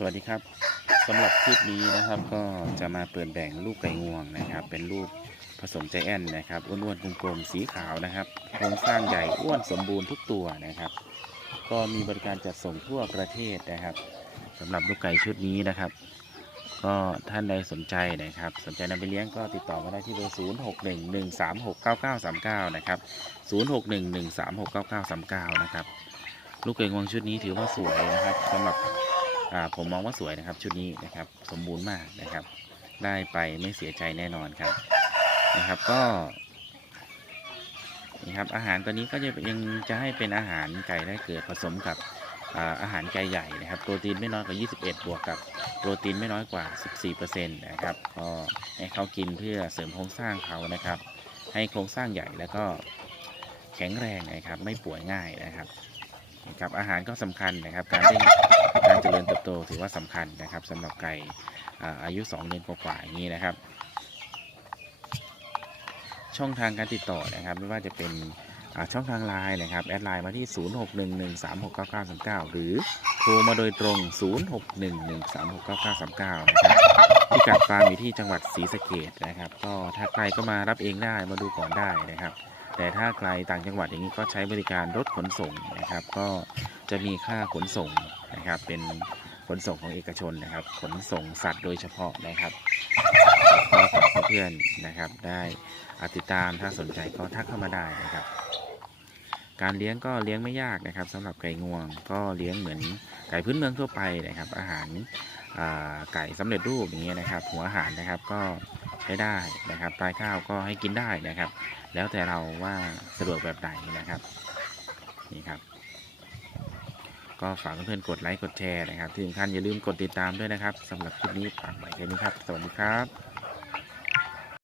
สวัสดีครับสำหรับคลิปนี้นะครับก็จะมาเปิดแบ่งลูกไก่งวงนะครับ เป็นลูกผสมใจแอนนะครับอ้วนๆกลมๆสีขาวนะครับโครงสร้างใหญ่อ้วนสมบูรณ์ทุกตัวนะครับ ก็มีบริการจัดส่งทั่วประเทศนะครับสำหรับลูกไก่ชุดนี้นะครับ ก็ท่านใดสนใจนะครับ สนใจนำไปเลี้ยงก็ติดต่อมาได้ที่เบอร์ 0 6 1 1 3 6 9 9 3 9 นะครับ 0 6 1 1 3 6 9 9 3 9 นะครับลูกเก่งวงชุดนี้ถือว่าสวยนะครับสำหรับ ผมมองว่าสวยนะครับชุดนี้นะครับสมบูรณ์มากนะครับ ได้ไปไม่เสียใจแน่นอนครับนะครับก็นี่ครับอาหารตัวนี้ก็จะยังจะให้เป็นอาหารไก่ได้เกิดผสมกับอาหารไก่ใหญ่นะครับ โปรตีนไม่น้อยกว่า 21 บวกกับโปรตีนไม่น้อยกว่า 14%นะครับก็ให้เขากินเพื่อเสริมโครงสร้างเขานะครับ ให้โครงสร้างใหญ่แล้วก็แข็งแรงนะครับ ไม่ป่วยง่ายนะครับนะครับอาหารก็สำคัญนะครับ การเร่ การเจริญเติบโตถือว่าสำคัญนะครับสำหรับไก่อายุ 2 เดือนกว่าๆอย่างนี้นะครับ ช่องทางการติดต่อนะครับ ไม่ว่าจะเป็นช่องทางไลน์นะครับ แอดไลน์มาที่ 0611369939 หรือโทรมาโดยตรง 0611369939 นะครับที่กัดฟาร์มอยู่ที่จังหวัดศรีสะเกดนะครับ ก็ถ้าใครก็มารับเองได้มาดูก่อนได้นะครับ แต่ถ้าไกลต่างจังหวัดอย่างนี้ก็ใช้บริการรถขนส่งนะครับ ก็จะมีค่าขนส่ง นะครับ เป็นขนส่งของเอกชนนะครับ ขนส่งสัตว์โดยเฉพาะนะครับก็ฝากเพื่อนๆนะครับ ได้อติดตามถ้าสนใจก็ทักเข้ามาได้นะครับ การเลี้ยงก็เลี้ยงไม่ยากนะครับสำหรับไก่งวง ก็เลี้ยงเหมือนไก่พื้นเมืองทั่วไปนะครับ อาหารไก่สำเร็จรูปอย่างเงี้ยนะครับ หัวอาหารนะครับก็ใช้ได้นะครับปลายข้าวก็ให้กินได้นะครับ แล้วแต่เราว่าสะดวกแบบไหนนะครับนี่ครับ ก็ฝากเพื่อนๆกดไลค์กดแชร์นะครับที่สำคัญอย่าลืมกดติดตามด้วยนะครับสำหรับคลิปนี้ฝากไว้แค่นี้ครับ สวัสดีครับ